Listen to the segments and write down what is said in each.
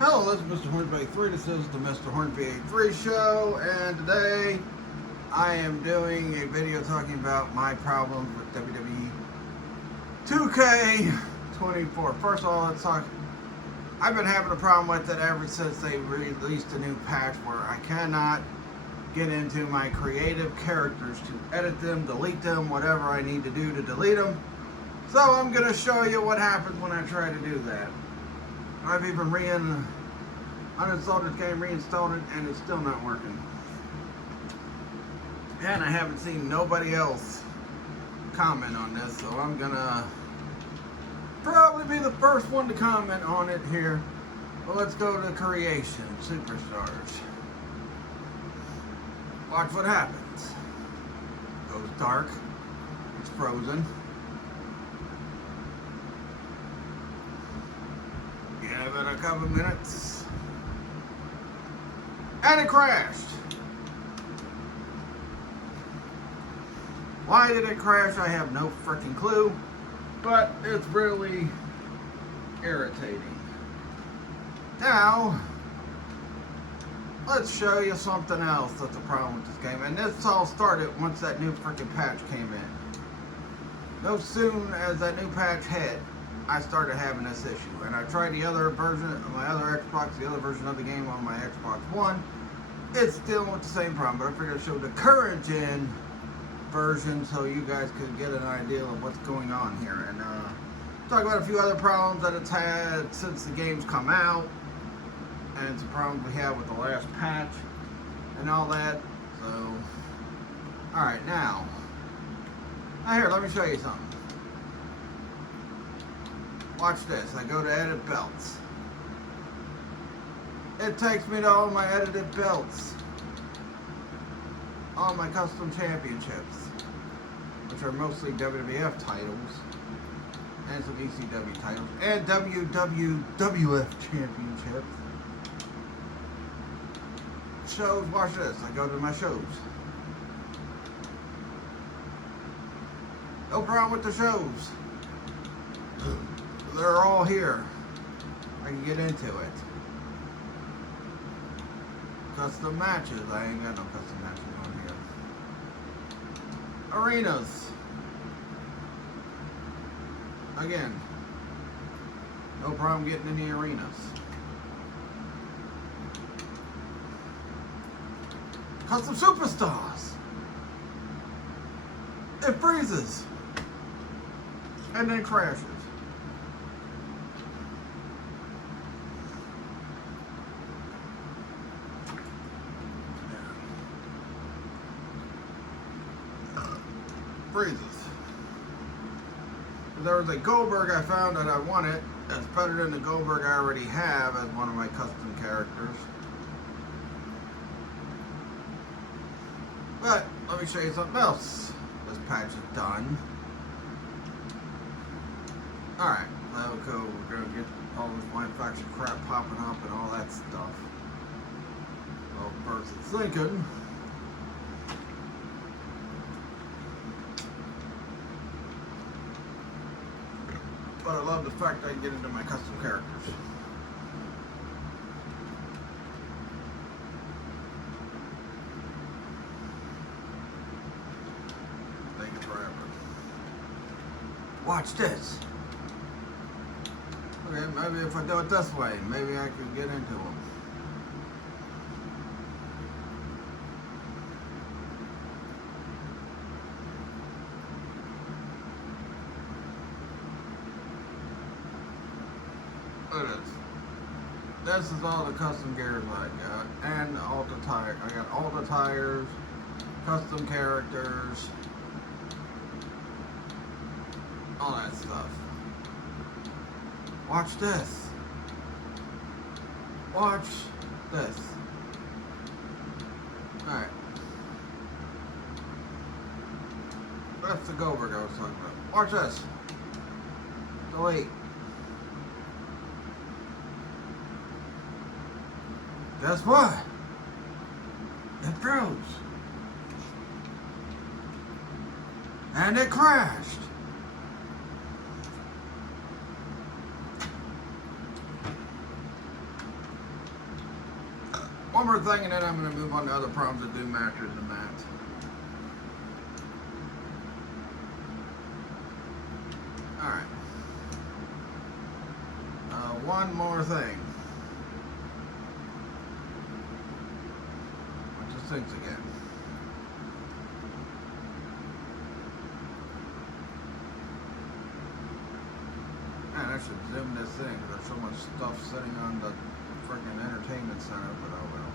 Hello, this is Mr. Hornsby 83. This is the Mr. Hornsby 83 show, and today I am doing a video talking about my problems with WWE 2K24. First of all, let's talk. I've been having a problem with it ever since they released a new patch where I cannot get into my creative characters to edit them, delete them, whatever I need to do to delete them. So I'm going to show you what happens when I try to do that. I've even uninstalled this game, reinstalled it, and it's still not working. And I haven't seen nobody else comment on this, so I'm gonna probably be the first one to comment on it here. Well, let's go to creation, superstars. Watch what happens. Goes dark. It's frozen. Give it a couple minutes. And it crashed. Why did it crash? I have no freaking clue. But it's really irritating. Now, let's show you something else that's a problem with this game. And this all started once that new freaking patch came in. No soon as that new patch hit, I started having this issue, and I tried the other version of my other Xbox, the other version of the game on my Xbox One. It's still with the same problem, but I figured I'd show the current gen version so you guys could get an idea of what's going on here, and talk about a few other problems that it's had since the game's come out, and some problems we have with the last patch, and all that. So, all right, now here, let me show you something. Watch this. I go to edit belts. It takes me to all my edited belts. All my custom championships, which are mostly WWF titles and some ECW titles and WWF championships. Shows, watch this. I go to my shows. No problem with the shows. They're all here. I can get into it. Custom matches. I ain't got no custom matches on here. Arenas. Again, no problem getting in the arenas. Custom superstars. It freezes. And then crashes. Freezes. There was a Goldberg I found that I wanted that's better than the Goldberg I already have as one of my custom characters. But let me show you something else. This patch is done. Alright, now we're gonna get all this manufactured crap popping up and all that stuff. Well, first it's thinking. But I love the fact I can get into my custom characters. Taking forever. Watch this. Okay, maybe if I do it this way, maybe I could get into them. Look at this. This is all the custom gears I got, and all the tires. I got all the tires, custom characters, all that stuff. Watch this. Watch this. Alright. That's the Goldberg I was talking about. Watch this. Delete. Guess what? It froze. And it crashed. One more thing, and then I'm going to move on to other problems that do matches and that. Alright. One more thing. What just thinks again? Man, I should zoom this in because there's so much stuff sitting on the freaking entertainment center, but oh well.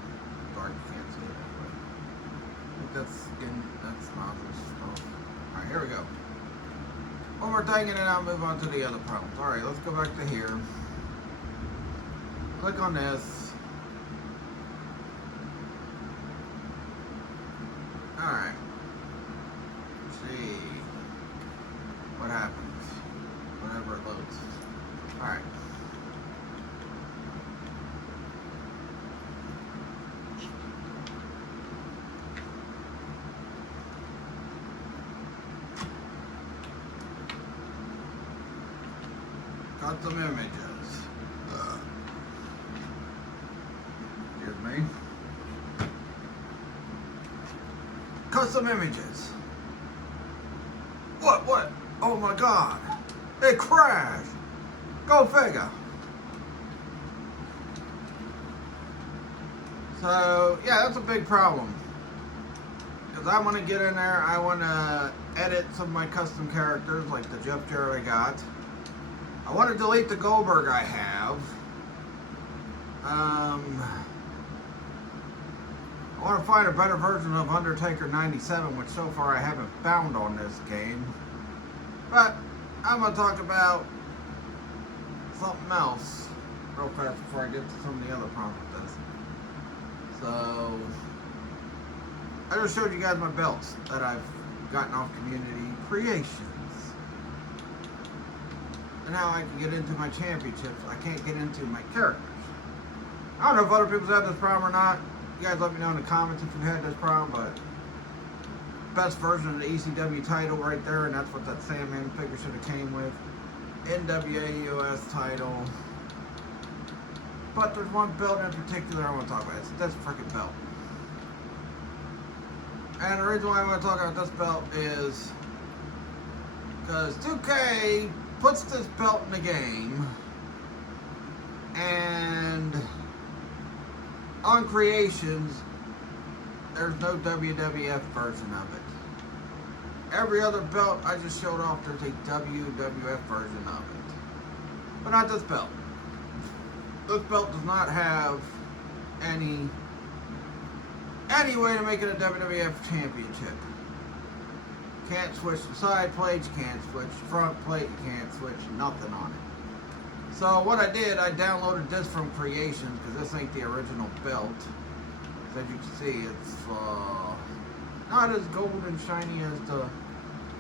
Dark, you can't see it anyway. I think that's nozzle stuff. Alright, here we go. One more thing and then I'll move on to the other problems. Alright, let's go back to here. Click on this. Alright. See what happens whenever it loads. Alright. Got some images. Excuse me. Custom images. What? Oh my god. It crashed. Go figure. So, yeah, that's a big problem. Because I want to get in there, I want to edit some of my custom characters, like the Jeff Jarrett I got. I want to delete the Goldberg I have. I want to find a better version of Undertaker 97, which so far I haven't found on this game. But I'm going to talk about something else real fast before I get to some of the other problems with this. So, I just showed you guys my belts that I've gotten off Community Creations. And now I can get into my championships. I can't get into my characters. I don't know if other people's had this problem or not. You guys let me know in the comments if you've had this problem, but best version of the ECW title right there, and that's what that Sandman figure should have came with. NWA US title. But there's one belt in particular I want to talk about. It's this freaking belt. And the reason why I want to talk about this belt is because 2K puts this belt in the game, and on Creations, there's no WWF version of it. Every other belt I just showed off, there's a WWF version of it. But not this belt. This belt does not have any way to make it a WWF championship. Can't switch the side plates, can't switch the front plate, you can't switch nothing on it. So what I did, I downloaded this from Creations because this ain't the original belt. As you can see, it's not as gold and shiny as the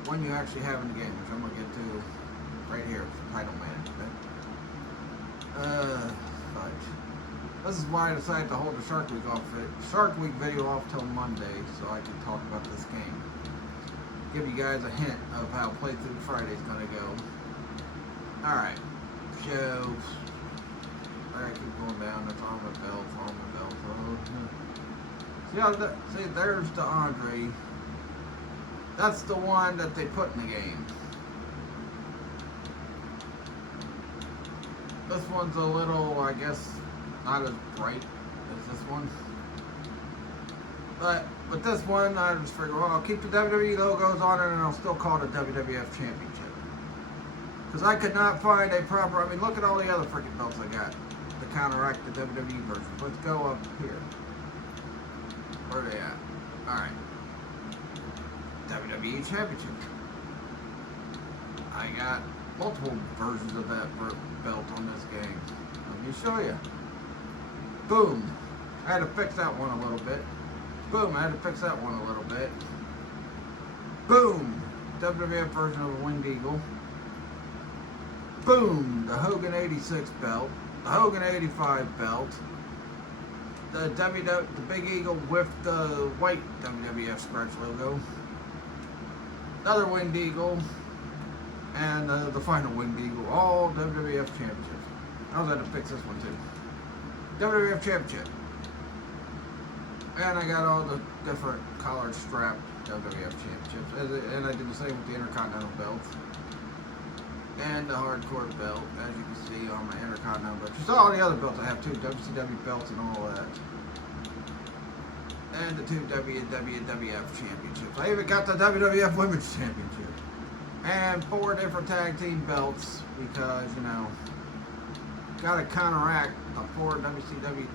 one you actually have in the game, which I'm going to get to right here for title management. This is why I decided to hold the Shark Week video off till Monday so I can talk about this game. Give you guys a hint of how Playthrough Friday is going to go. Alright, so I keep going down. That's on the belt, See, there's the Andre. That's the one that they put in the game. This one's a little, I guess, not as bright as this one. But with this one, I just figured, well, I'll keep the WWE logos on it and I'll still call it a WWF Championship. Because I could not find a proper, I mean, look at all the other freaking belts I got to counteract the WWE version. Let's go up here. Where are they at? Alright. WWE Championship. I got multiple versions of that belt on this game. Let me show you. Boom. I had to fix that one a little bit. Boom. I had to fix that one a little bit. Boom. WWF version of a Winged Eagle. Boom. The Hogan 86 belt. The Hogan 85 belt. The Big Eagle with the white WWF scratch logo. Another Winged Eagle. And the final Winged Eagle. All WWF championships. I was had to fix this one too. WWF Championship. And I got all the different collared strap WWF championships. And I did the same with the Intercontinental belt. And the hardcore belt, as you can see on my Intercontinental belt. You saw all the other belts I have too, WCW belts and all that. And the 2 WWF championships. I even got the WWF Women's Championship. And 4 different tag team belts because, you know, gotta counteract the 4 WCW,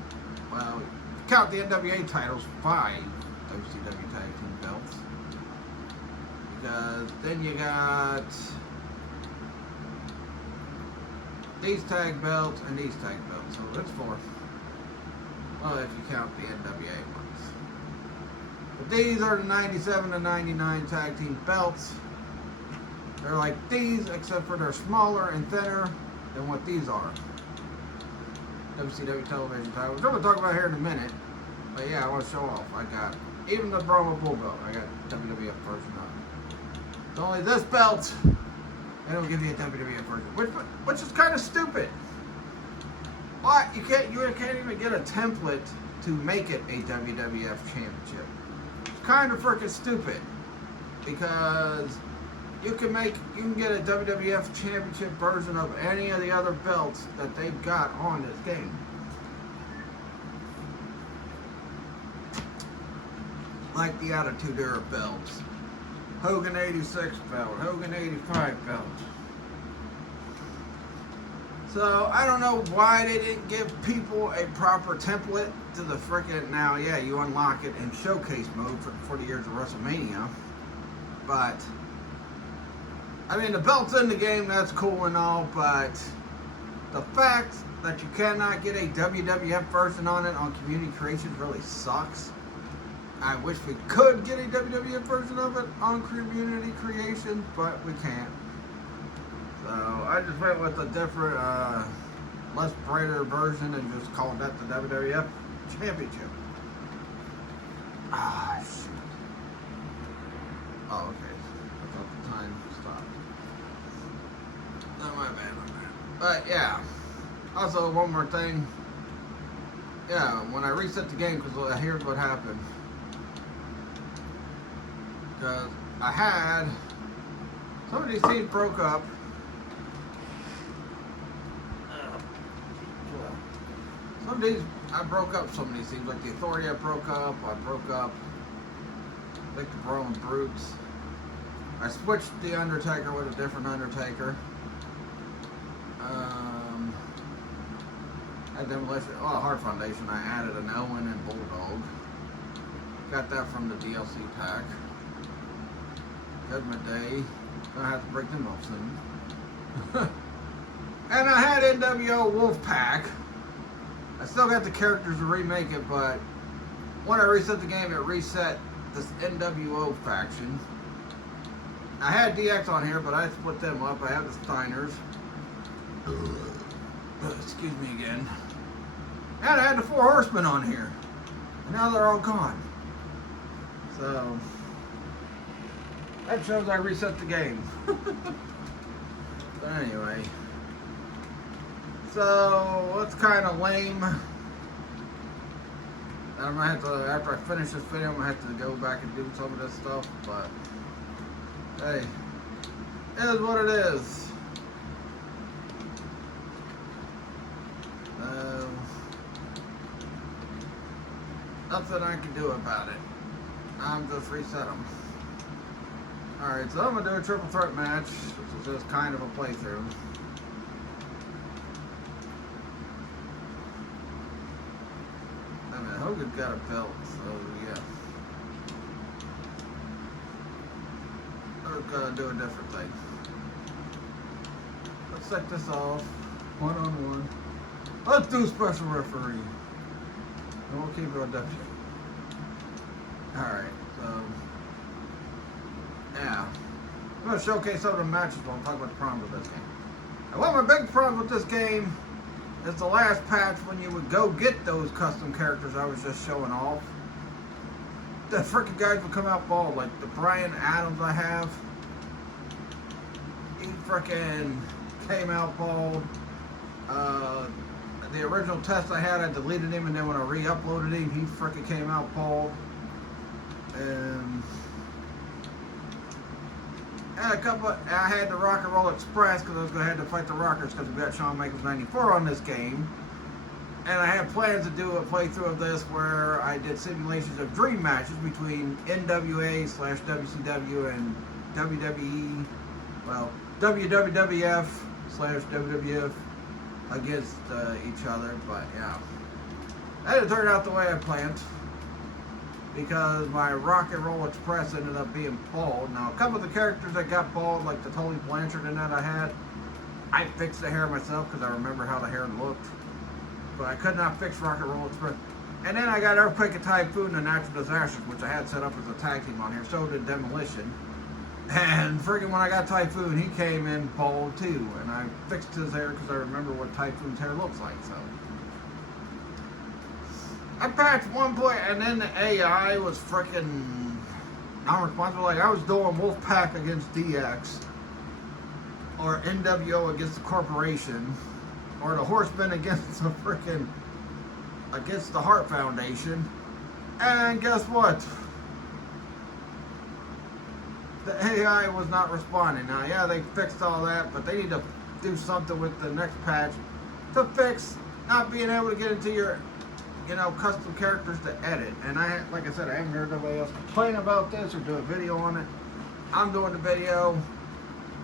well, count the NWA titles, 5 WCW tag team belts. Because then you got these tag belts and these tag belts. So that's 4. Well, if you count the NWA ones. But these are the 97 to 99 tag team belts. They're like these, except for they're smaller and thinner than what these are. WCW television title, which I'm going to talk about here in a minute. But yeah, I want to show off. I got even the Brahma Bull belt. I got WWF version of it. It's only this belt. They don't give you a WWF version, which is kind of stupid. Why you can't even get a template to make it a WWF championship. It's kind of freaking stupid because you can get a WWF championship version of any of the other belts that they've got on this game. Like the Attitude Era belts, Hogan 86 belt, Hogan 85 belt. So I don't know why they didn't give people a proper template to the frickin', now yeah, you unlock it in showcase mode for 40 years of WrestleMania. But I mean, the belt's in the game, that's cool and all, but the fact that you cannot get a WWF version on it on Community Creations really sucks. I wish we could get a WWF version of it on Community Creations, but we can't. So I just went with a different, less brighter version and just called that the WWF Championship. Ah, shit. Oh, okay. I thought the time stopped. No, my bad on that. But yeah. Also, one more thing. Yeah, when I reset the game, because here's what happened. Because I had some of these teams broke up. Some of these I broke up. Some of these teams, like the Authority, I broke up. Like the Brawling Brutes. I switched the Undertaker with a different Undertaker. At Demolition, Heart Foundation, I added an Owen and Bulldog. Got that from the DLC pack. Judgment Day. Gonna have to break them up soon. And I had NWO Wolfpack. I still got the characters to remake it, but when I reset the game, it reset this NWO faction. I had DX on here, but I split them up. I have the Steiners. Excuse me again. And I had the 4 Horsemen on here. And now they're all gone. So that shows I reset the game. But anyway. So it's kind of lame. I'm gonna have to, after I finish this video, I'm gonna have to go back and do some of this stuff. But hey, it is what it is. Nothing I can do about it. I'm just reset them. Alright, so I'm gonna do a triple threat match, which is just kind of a playthrough. I mean, Hogan's got a belt, so yeah. We're gonna do a different thing. Let's set this off. One-on-one. Let's do special referee. And we'll keep it on W. Alright, so yeah. I'm going to showcase some of the matches while I'm talking about the problems with this game. And one of my big problems with this game is the last patch when you would go get those custom characters I was just showing off. The freaking guys would come out bald, like the Brian Adams I have. He freaking came out bald. the original test I had, I deleted him, and then when I re-uploaded him, he freaking came out bald. And I had the Rock and Roll Express because I was going to have to fight the Rockers because we got Shawn Michaels 94 on this game. And I had plans to do a playthrough of this where I did simulations of dream matches between NWA/WCW and WWE, well, WWF/WWF against each other. But yeah, that didn't turn out the way I planned because my Rock and Roll Express ended up being bald. Now, a couple of the characters that got bald, like the Tully Blanchard and that I fixed the hair myself because I remember how the hair looked. But I could not fix Rock and Roll Express. And then I got Earthquake and Typhoon and Natural Disasters, which I had set up as a tag team on here. So did Demolition. And friggin' when I got Typhoon, he came in bald too. And I fixed his hair because I remember what Typhoon's hair looks like. So I patched one point, and then the AI was freaking non-responsive. Like I was doing Wolfpack against DX, or NWO against the Corporation, or the Horsemen against the against the Hart Foundation. And guess what? The AI was not responding. Now, yeah, they fixed all that, but they need to do something with the next patch to fix not being able to get into your, custom characters to edit. And like I said, I haven't heard nobody else complain about this or do a video on it. I'm doing the video.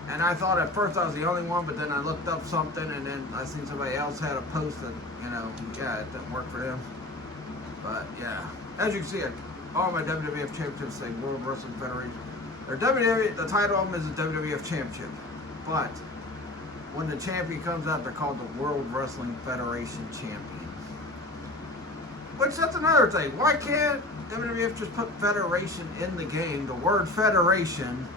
And I thought at first I was the only one, but then I looked up something, and then I seen somebody else had a post that, it didn't work for them. But yeah, as you can see, all my WWF championships say World Wrestling Federation. Or WWF, the title of them is the WWF Championship. But when the champion comes out, they're called the World Wrestling Federation Champion. Which, that's another thing. Why can't WWF just put Federation in the game, the word Federation,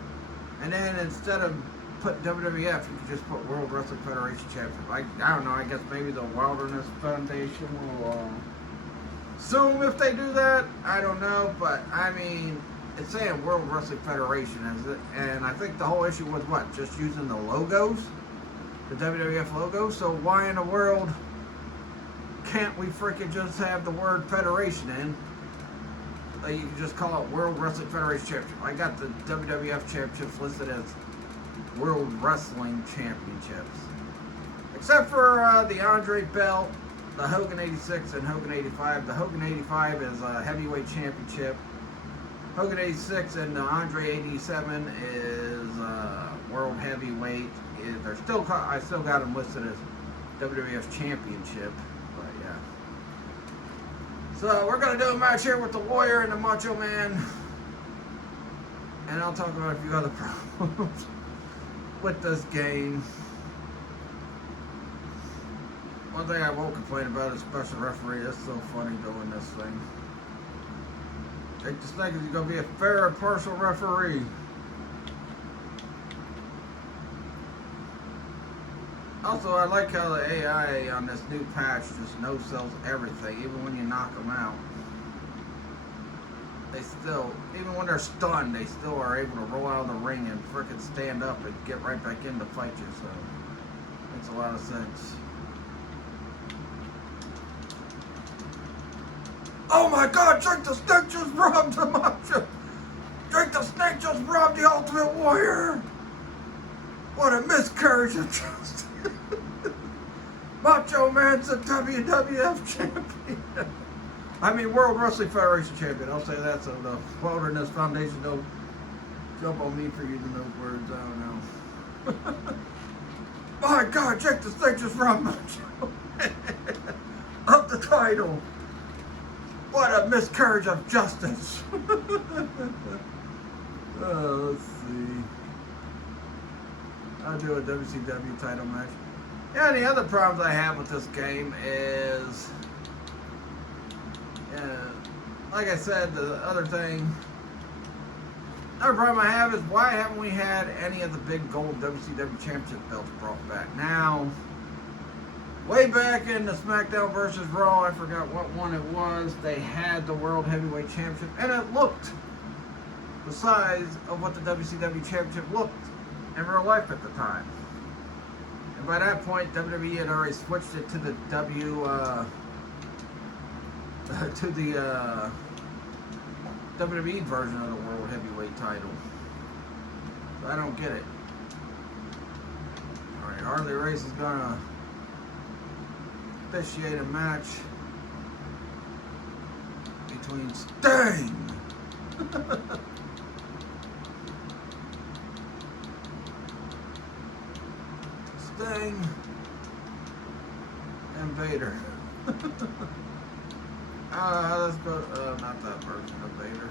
and then instead of put WWF, you could just put World Wrestling Federation Championship? I don't know, I guess maybe the Wilderness Foundation will assume if they do that. I don't know, but I mean, it's saying World Wrestling Federation, and I think the whole issue was what? Just using the logos? The WWF logo? So why in the world can't we freaking just have the word Federation in? You can just call it World Wrestling Federation Championship. I got the WWF Championships listed as World Wrestling Championships. Except for the Andre belt, the Hogan 86 and Hogan 85. The Hogan 85 is a heavyweight championship. Hogan 86 and the Andre 87 is World Heavyweight. I still got them listed as WWF Championship. But yeah. So we're going to do a match here with the Warrior and the Macho Man. And I'll talk about a few other problems with this game. One thing I won't complain about is special referee. That's so funny doing this thing. Jake the Snake is going to be a fair and partial referee. Also, I like how the AI on this new patch just no-sells everything, even when you knock them out. They still, even when they're stunned, they still are able to roll out of the ring and frickin' stand up and get right back in to fight you, so makes a lot of sense. Oh my God, Jake the Snake just robbed the Macho! Jake the Snake just robbed the Ultimate Warrior! What a miscarriage of justice! Macho Man's the WWF champion. I mean, World Wrestling Federation champion. I'll say that so the Wilderness Foundation don't jump on me for using those words. I don't know. My God, Jake the Snake just robbed Macho of the title. What a miscarriage of justice. Let's see. I'll do a WCW title match. Yeah, the other problems I have with this game is, like I said, the other problem I have is why haven't we had any of the big gold WCW championship belts brought back? Now, way back in the SmackDown vs. Raw, I forgot what one it was, they had the World Heavyweight Championship, and it looked the size of what the WCW Championship looked in real life at the time. By that point, WWE had already switched it to the to the WWE version of the World Heavyweight title. So I don't get it. Alright, Harley Race is gonna officiate a match between Sting and Vader. Let's go, not that version of Vader.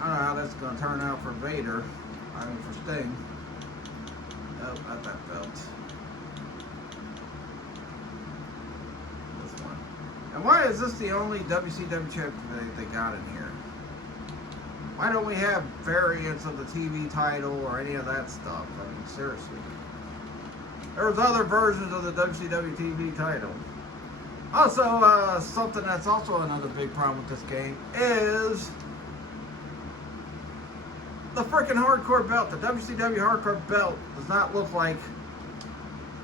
I don't know how that's going to turn out for Vader. I mean, for Sting. Nope, not that belt. This one. And why is this the only WCW champion they got in here? Why don't we have variants of the TV title or any of that stuff? I mean, seriously. There's other versions of the WCW TV title. Also, something that's also another big problem with this game is the freaking hardcore belt. The WCW hardcore belt does not look like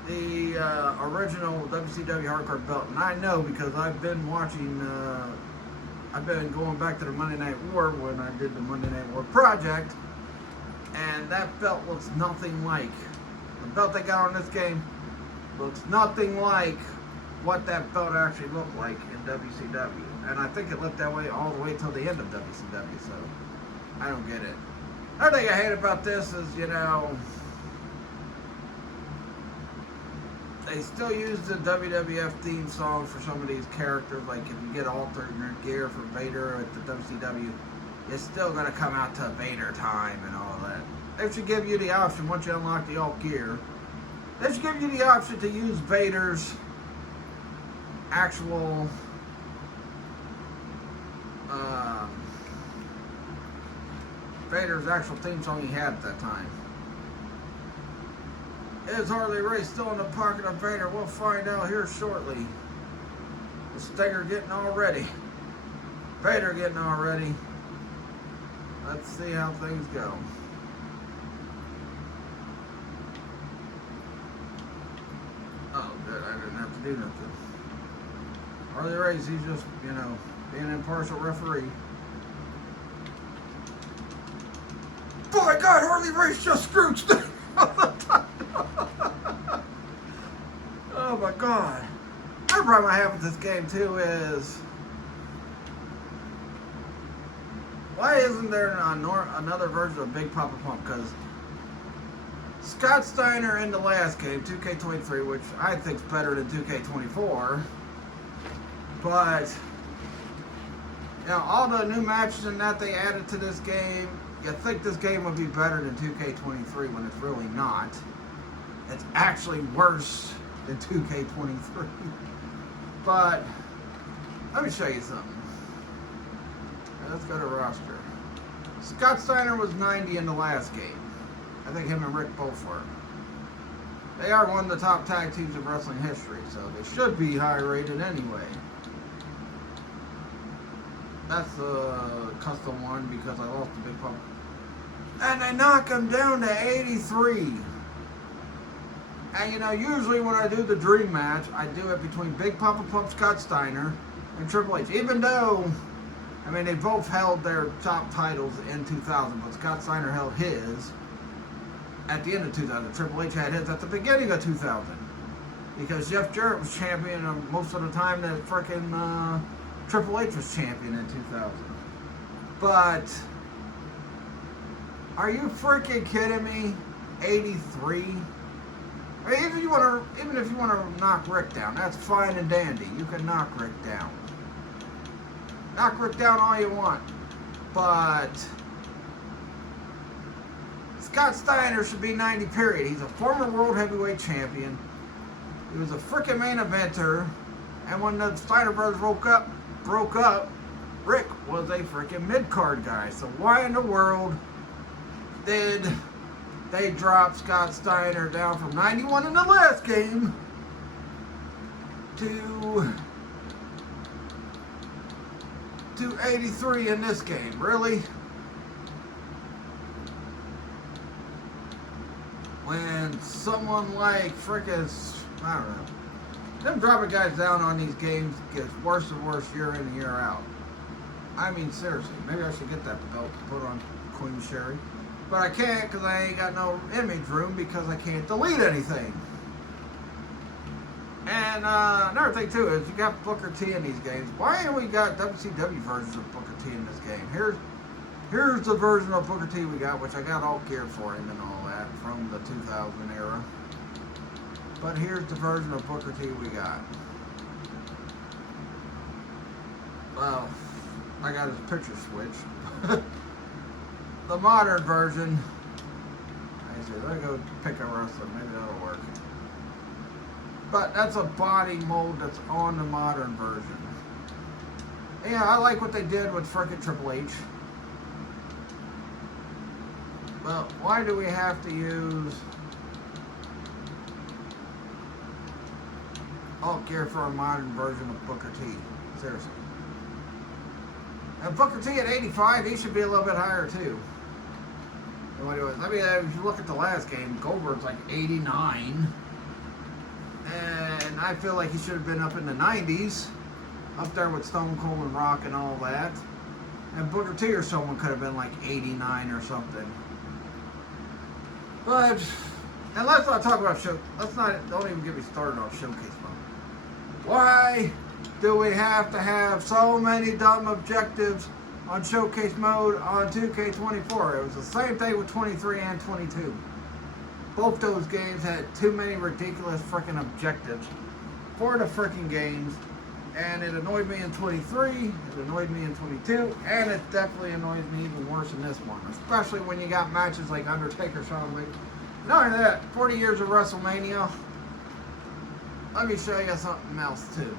the original WCW hardcore belt. And I know because I've been watching, I've been going back to the Monday Night War when I did the Monday Night War project. And that belt looks nothing like. The belt they got on this game looks nothing like what that belt actually looked like in WCW. And I think it looked that way all the way till the end of WCW, so I don't get it. Another thing I hate about this is, you know, they still use the WWF theme song for some of these characters. Like if you get alternate gear for Vader at the WCW, it's still going to come out to Vader time and all that. They should give you the option, once you unlock the alt gear, they should give you the option to use Vader's actual theme song he had at that time. Is Harley Race still in the pocket of Vader? We'll find out here shortly. The Stinger getting all ready. Vader getting all ready. Let's see how things go. Oh, good. I didn't have to do nothing. Harley Race, he's just, you know, being an impartial referee. Boy, God, Harley Race just screwed Sting on the title. Oh my God. Another problem I have with this game too is, why isn't there another version of Big Papa Pump? Because Scott Steiner in the last game, 2K23, which I think is better than 2K24, but you know, all the new matches and that they added to this game, you think this game would be better than 2K23 when it's really not. It's actually worse than 2K23. But let me show you something. Let's go to roster. Scott Steiner was 90 in the last game. I think him and Rick both were. They are one of the top tag teams in wrestling history, so they should be high rated anyway. That's a custom one because I lost the Big Papa. And they knock him down to 83. And you know, usually when I do the dream match, I do it between Big Papa Pump, Scott Steiner, and Triple H. Even though, I mean, they both held their top titles in 2000, but Scott Steiner held his at the end of 2000. Triple H had his at the beginning of 2000. Because Jeff Jarrett was champion most of the time that frickin' Triple H was champion in 2000. But are you freaking kidding me? 83? I mean, even if you want to knock Rick down, that's fine and dandy. You can knock Rick down. Knock Rick down all you want. But Scott Steiner should be 90, period. He's a former World Heavyweight Champion. He was a freaking main eventer. And when the Steiner brothers broke up, Rick was a freaking mid-card guy. So why in the world did they drop Scott Steiner down from 91 in the last game to 83 in this game? Really? when someone like frickin', I don't know, them dropping guys down on these games gets worse and worse year in and year out. I mean, seriously, maybe I should get that belt to put on Queen Sherry. But I can't because I ain't got no image room because I can't delete anything. And another thing too is you got Booker T in these games. Why ain't we got WCW versions of Booker T in this game? Here's the version of Booker T we got, which I got all geared for him and all that from the 2000 era. But here's the version of Booker T we got. Well, I got his picture switched. The modern version. I see, let me go pick a wrestler. Maybe that'll work. But that's a body mold that's on the modern version. Yeah, I like what they did with frickin' Triple H. Well, why do we have to use alt gear for a modern version of Booker T? Seriously. And Booker T at 85, he should be a little bit higher too. Anyways, I mean, if you look at the last game, Goldberg's like 89. And I feel like he should have been up in the 90s. Up there with Stone Cold and Rock and all that. And Booker T or someone could have been like 89 or something. But, and let's not talk about don't even get me started on showcase mode. Why do we have to have so many dumb objectives on showcase mode on 2K24? It was the same thing with 23 and 22. Both those games had too many ridiculous freaking objectives for the freaking games. And it annoyed me in 23, it annoyed me in 22, and it definitely annoys me even worse in this one. Especially when you got matches like Undertaker, Shawn Michaels. Not only that, 40 years of WrestleMania. Let me show you something else too.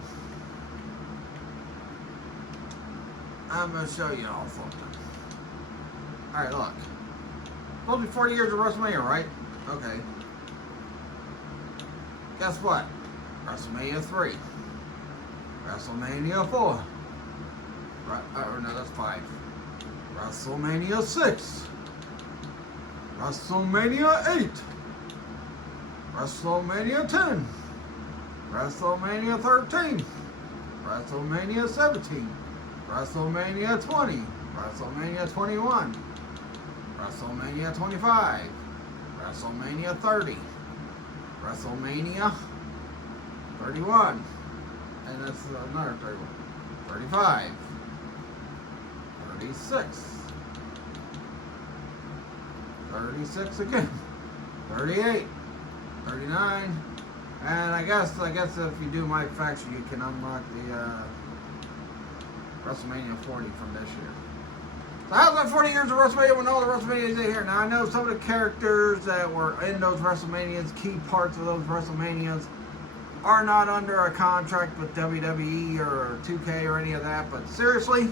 I'm going to show you all something. Alright, look. Supposed to be 40 years of WrestleMania, right? Okay. Guess what? WrestleMania 3. WrestleMania 4. No, that's 5. WrestleMania 6. WrestleMania 8. WrestleMania 10. WrestleMania 13. WrestleMania 17. WrestleMania 20. WrestleMania 21. WrestleMania 25. WrestleMania 30. WrestleMania 31. And that's another 31. 35. 36. 36 again. 38. 39. And I guess if you do my faction, you can unlock the WrestleMania 40 from this year. So how's that 40 years of WrestleMania when all the WrestleManias are here? Now I know some of the characters that were in those WrestleManias, key parts of those WrestleManias, are not under a contract with WWE or 2K or any of that, but seriously,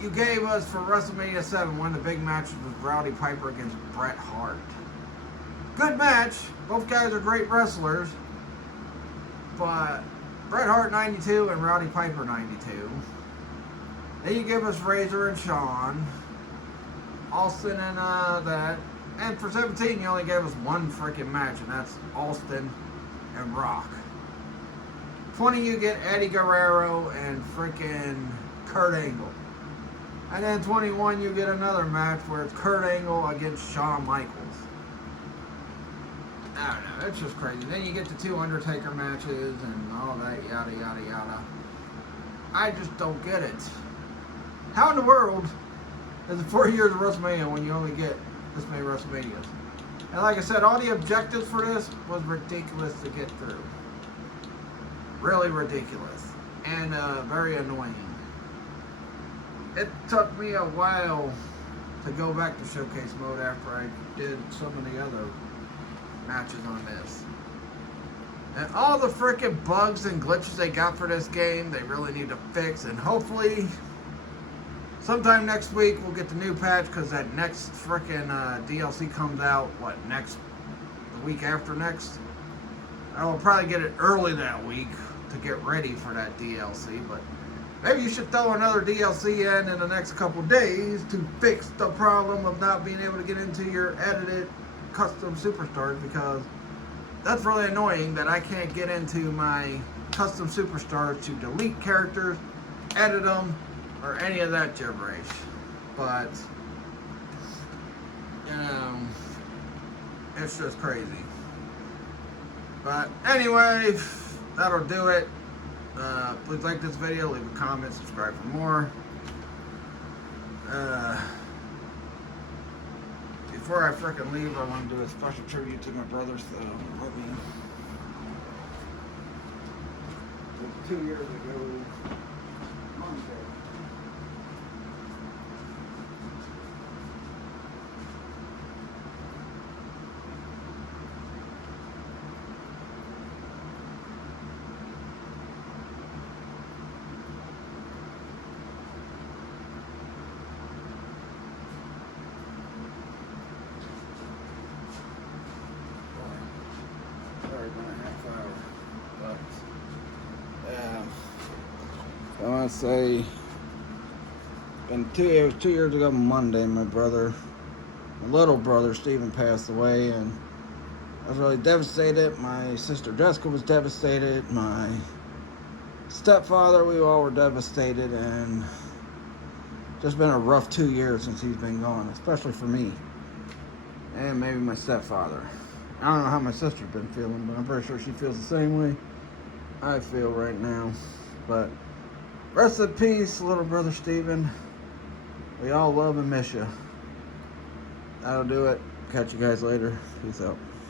you gave us for WrestleMania 7, one of the big matches was Rowdy Piper against Bret Hart. Good match. Both guys are great wrestlers, but Bret Hart 92 and Rowdy Piper 92. Then you give us Razor and Shawn, Austin and that. And for 17, you only gave us one freaking match, and that's Austin and Rock. 20, you get Eddie Guerrero and freaking Kurt Angle. And then 21, you get another match where it's Kurt Angle against Shawn Michaels. I don't know, it's just crazy. Then you get the 2 Undertaker matches and all that, yada, yada, yada. I just don't get it. How in the world is it 4 years of WrestleMania when you only get this many WrestleManias? And like I said, all the objectives for this was ridiculous to get through. Really ridiculous. And very annoying. It took me a while to go back to showcase mode after I did some of the other matches on this. And all the freaking bugs and glitches they got for this game, they really need to fix. And hopefully sometime next week we'll get the new patch, because that next frickin' DLC comes out, the week after next? I will probably get it early that week to get ready for that DLC, but Maybe you should throw another DLC in the next couple days to fix the problem of not being able to get into your edited custom superstars, because that's really annoying that I can't get into my custom superstars to delete characters, edit them, or any of that gibberish. But, you know, it's just crazy. But anyway, that'll do it. Please like this video, leave a comment, subscribe for more. Before I freaking leave, I want to do a special tribute to my brother, so let me. 2 years ago, Monday. I want to say, it was 2 years ago Monday, my little brother Steven passed away, and I was really devastated. My sister Jessica was devastated. My stepfather, we all were devastated, and just been a rough 2 years since he's been gone, especially for me, and maybe my stepfather. I don't know how my sister's been feeling, but I'm pretty sure she feels the same way I feel right now. But rest in peace, little brother Steven. We all love and miss you. That'll do it. Catch you guys later. Peace out.